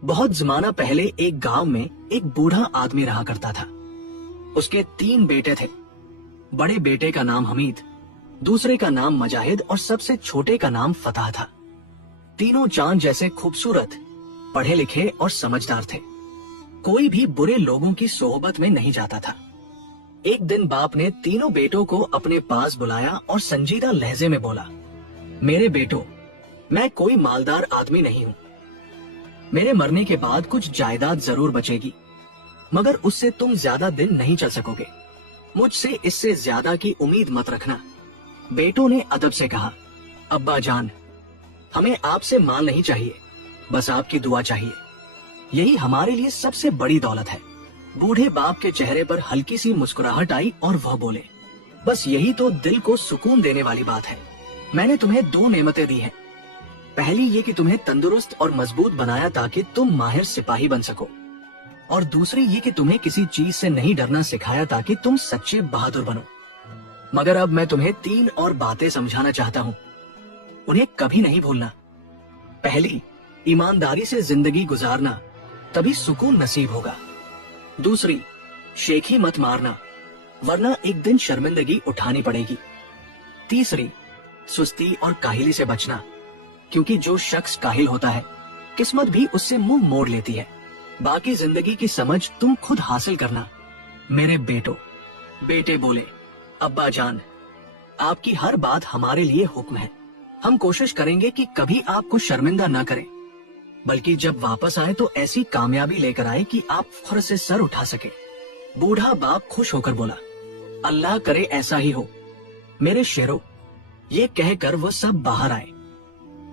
बहुत जमाना पहले एक गांव में एक बूढ़ा आदमी रहा करता था। उसके 3 बेटे थे। बड़े बेटे का नाम हमीद, दूसरे का नाम मजाहिद और सबसे छोटे का नाम फतह था। तीनों चांद जैसे खूबसूरत, पढ़े लिखे और समझदार थे। कोई भी बुरे लोगों की सोहबत में नहीं जाता था। एक दिन बाप ने तीनों बेटों को अपने पास बुलाया और संजीदा लहजे में बोला, मेरे बेटो, मैं कोई मालदार आदमी नहीं हूँ। मेरे मरने के बाद कुछ जायदाद जरूर बचेगी, मगर उससे तुम ज्यादा दिन नहीं चल सकोगे। मुझसे इससे ज्यादा की उम्मीद मत रखना। बेटों ने अदब से कहा, अब्बा जान, हमें आपसे माल नहीं चाहिए, बस आपकी दुआ चाहिए। यही हमारे लिए सबसे बड़ी दौलत है। बूढ़े बाप के चेहरे पर हल्की सी मुस्कुराहट आई और वह बोले, बस यही तो दिल को सुकून देने वाली बात है। मैंने तुम्हें 2 नेमतें दी हैं। पहली ये कि तुम्हें तंदुरुस्त और मजबूत बनाया ताकि तुम माहिर सिपाही बन सको, और दूसरी ये कि तुम्हें किसी चीज से नहीं डरना सिखाया ताकि तुम सच्चे बहादुर बनो। मगर अब मैं तुम्हें 3 और बातें समझाना चाहता हूँ, उन्हें कभी नहीं भूलना। पहली, ईमानदारी से जिंदगी गुजारना, तभी सुकून नसीब होगा। दूसरी, शेखी मत मारना, वरना एक दिन शर्मिंदगी उठानी पड़ेगी। तीसरी, सुस्ती और काहिली से बचना, क्योंकि जो शख्स काहिल होता है, किस्मत भी उससे मुंह मोड़ लेती है। बाकी जिंदगी की समझ तुम खुद हासिल करना। मेरे बेटो। बेटे बोले, अब्बा जान, आपकी हर बात हमारे लिए हुक्म है। हम कोशिश करेंगे कि कभी आपको शर्मिंदा न करें, बल्कि जब वापस आए तो ऐसी कामयाबी लेकर आए कि आप फख्र से सर उठा सके। बूढ़ा बाप खुश होकर बोला, अल्लाह करे ऐसा ही हो मेरे शेरों। ये कहकर वो सब बाहर आए।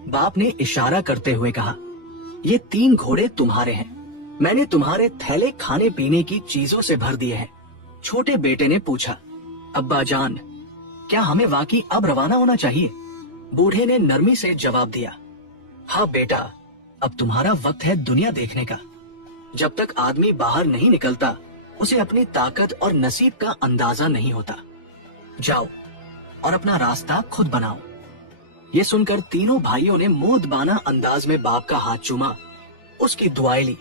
बाप ने इशारा करते हुए कहा, ये 3 घोड़े तुम्हारे हैं। मैंने तुम्हारे थैले खाने पीने की चीजों से भर दिए हैं। छोटे बेटे ने पूछा, अब्बा जान, क्या हमें वाकई अब रवाना होना चाहिए? बूढ़े ने नरमी से जवाब दिया, हाँ बेटा, अब तुम्हारा वक्त है दुनिया देखने का। जब तक आदमी बाहर नहीं निकलता, उसे अपनी ताकत और नसीब का अंदाजा नहीं होता। जाओ और अपना रास्ता खुद बनाओ। ये सुनकर तीनों भाइयों ने मोदबाना अंदाज में बाप का हाथ चूमा, उसकी दुआएं ली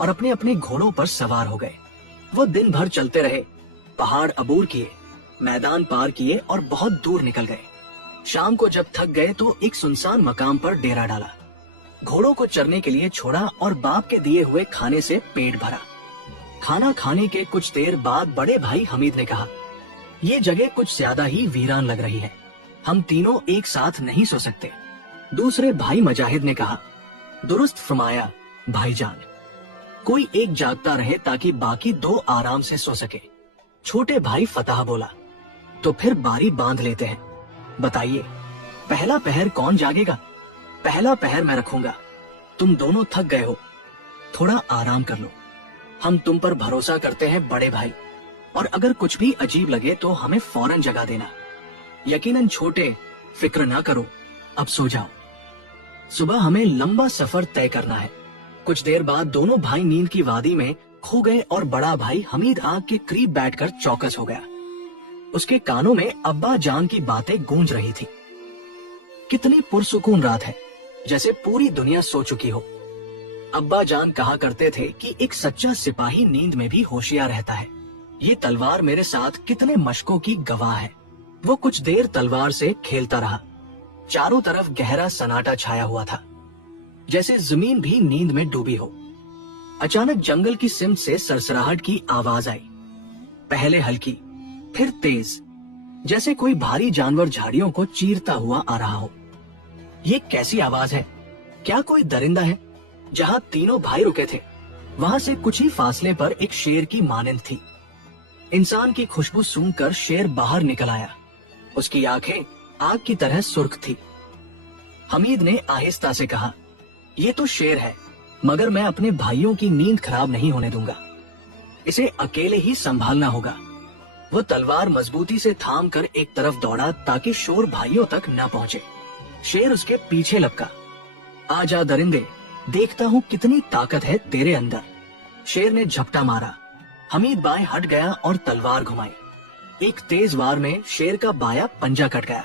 और अपने अपने घोड़ों पर सवार हो गए। वो दिन भर चलते रहे, पहाड़ अबूर किए, मैदान पार किए और बहुत दूर निकल गए। शाम को जब थक गए तो एक सुनसान मकाम पर डेरा डाला। घोड़ों को चरने के लिए छोड़ा और बाप के दिए हुए खाने से पेट भरा। खाना खाने के कुछ देर बाद बड़े भाई हमीद ने कहा, ये जगह कुछ ज्यादा ही वीरान लग रही है, हम तीनों एक साथ नहीं सो सकते। दूसरे भाई मजाहिद ने कहा, दुरुस्त फरमाया भाईजान, कोई एक जागता रहे ताकि बाकी 2 आराम से सो सके। छोटे भाई फतह बोला, तो फिर बारी बांध लेते हैं। बताइए, पहला पहर कौन जागेगा? पहला पहर मैं रखूंगा। तुम दोनों थक गए हो, थोड़ा आराम कर लो। हम तुम पर भरोसा करते हैं बड़े भाई, और अगर कुछ भी अजीब लगे तो हमें फौरन जगा देना। यकीनन छोटे, फिक्र ना करो, अब सो जाओ। सुबह हमें लंबा सफर तय करना है। कुछ देर बाद दोनों भाई नींद की वादी में खो गए और बड़ा भाई हमीद आग के करीब बैठकर चौकस हो गया। उसके कानों में अब्बा जान की बातें गूंज रही थी। कितनी पुरसुकून रात है, जैसे पूरी दुनिया सो चुकी हो। अब्बा जान कहा करते थे कि एक सच्चा सिपाही नींद में भी होशियार रहता है। ये तलवार मेरे साथ कितने मशकों की गवाह है। वो कुछ देर तलवार से खेलता रहा। चारों तरफ गहरा सन्नाटा छाया हुआ था, जैसे जमीन भी नींद में डूबी हो। अचानक जंगल की सिमत से सरसराहट की आवाज आई, पहले हल्की, फिर तेज, जैसे कोई भारी जानवर झाड़ियों को चीरता हुआ आ रहा हो। ये कैसी आवाज है? क्या कोई दरिंदा है? जहाँ तीनों भाई रुके थे, वहाँ से कुछ ही फासले पर एक शेर की मानंद थी। इंसान की खुशबू सूंघकर शेर बाहर निकल आया। उसकी आंखें आग की तरह सुर्ख थी। हमीद ने आहिस्ता से कहा, ये तो शेर है, मगर मैं अपने भाइयों की नींद खराब नहीं होने दूंगा। इसे अकेले ही संभालना होगा। वो तलवार मजबूती से थाम कर एक तरफ दौड़ा ताकि शोर भाइयों तक न पहुंचे। शेर उसके पीछे लपका। आजा दरिंदे, देखता हूँ कितनी ताकत है तेरे अंदर। शेर ने झपटा मारा। हमीद बाएं हट गया और तलवार घुमाई। एक तेज वार में शेर का बायां पंजा कट गया।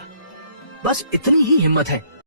बस इतनी ही हिम्मत है।